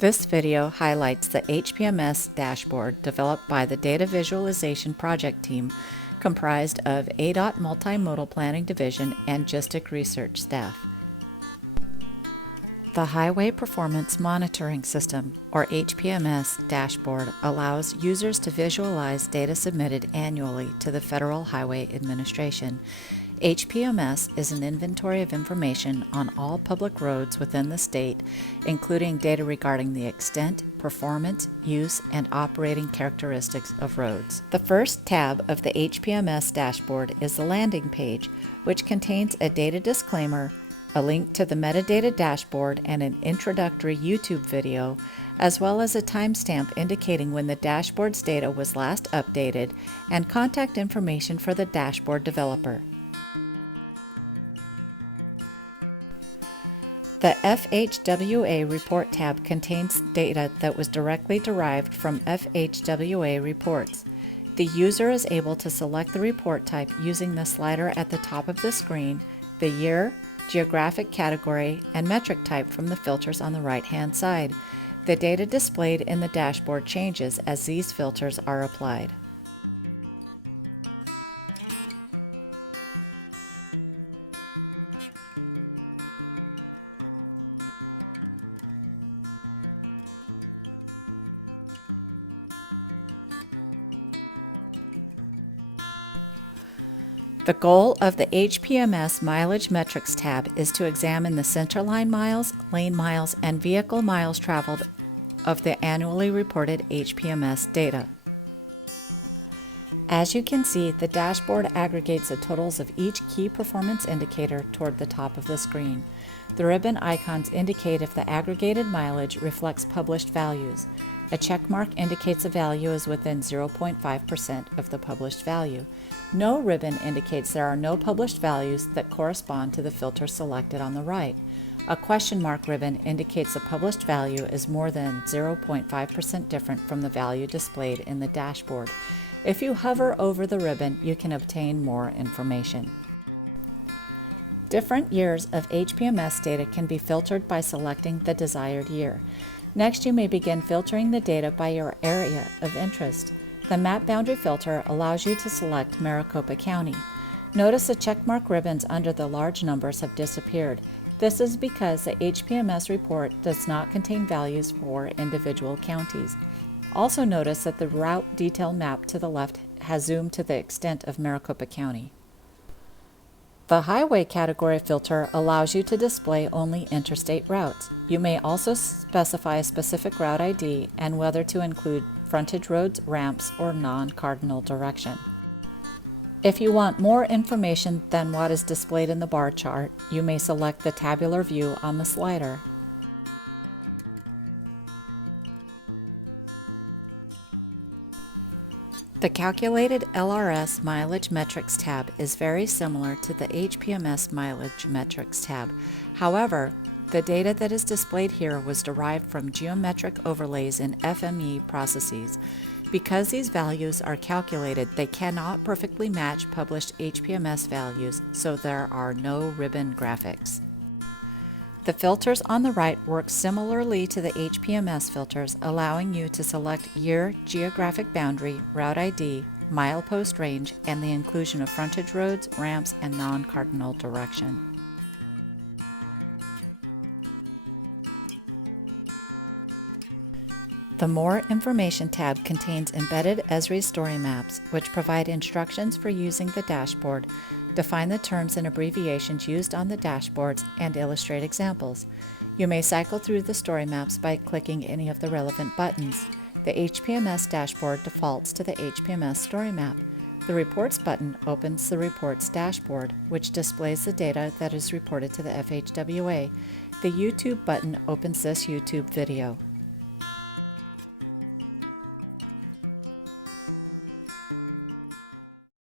This video highlights the HPMS dashboard developed by the Data Visualization Project Team comprised of ADOT Multimodal Planning Division and Gistic research staff. The Highway Performance Monitoring System, or HPMS dashboard, allows users to visualize data submitted annually to the Federal Highway Administration. HPMS is an inventory of information on all public roads within the state, including data regarding the extent, performance, use, and operating characteristics of roads. The first tab of the HPMS dashboard is the landing page, which contains a data disclaimer, a link to the metadata dashboard, and an introductory YouTube video, as well as a timestamp indicating when the dashboard's data was last updated and contact information for the dashboard developer. The FHWA Report tab contains data that was directly derived from FHWA reports. The user is able to select the report type using the slider at the top of the screen, the year, geographic category, and metric type from the filters on the right-hand side. The data displayed in the dashboard changes as these filters are applied. The goal of the HPMS Milage Metrics tab is to examine the centerline miles, lane miles, and vehicle miles traveled of the annually reported HPMS data. As you can see, the dashboard aggregates the totals of each key performance indicator toward the top of the screen. The ribbon icons indicate if the aggregated mileage reflects published values. A check mark indicates a value is within 0.5% of the published value. No ribbon indicates there are no published values that correspond to the filter selected on the right. A question mark ribbon indicates the published value is more than 0.5% different from the value displayed in the dashboard. If you hover over the ribbon, you can obtain more information. Different years of HPMS data can be filtered by selecting the desired year. Next, you may begin filtering the data by your area of interest. The Map Boundary filter allows you to select Maricopa County. Notice the checkmark ribbons under the large numbers have disappeared. This is because the HPMS report does not contain values for individual counties. Also notice that the route detail map to the left has zoomed to the extent of Maricopa County. The Highway category filter allows you to display only interstate routes. You may also specify a specific route ID and whether to include frontage roads, ramps, or non-cardinal direction. If you want more information than what is displayed in the bar chart, you may select the Tabular View on the slider. The Calculated LRS Mileage Metrics tab is very similar to the HPMS Mileage Metrics tab. However, the data that is displayed here was derived from geometric overlays in FME processes. Because these values are calculated, they cannot perfectly match published HPMS values, so there are no ribbon graphics. The filters on the right work similarly to the HPMS filters, allowing you to select year, geographic boundary, route ID, milepost range, and the inclusion of frontage roads, ramps, and non-cardinal direction. The More Information tab contains embedded Esri story maps, which provide instructions for using the dashboard, define the terms and abbreviations used on the dashboards, and illustrate examples. You may cycle through the story maps by clicking any of the relevant buttons. The HPMS dashboard defaults to the HPMS story map. The Reports button opens the Reports dashboard, which displays the data that is reported to the FHWA. The YouTube button opens this YouTube video.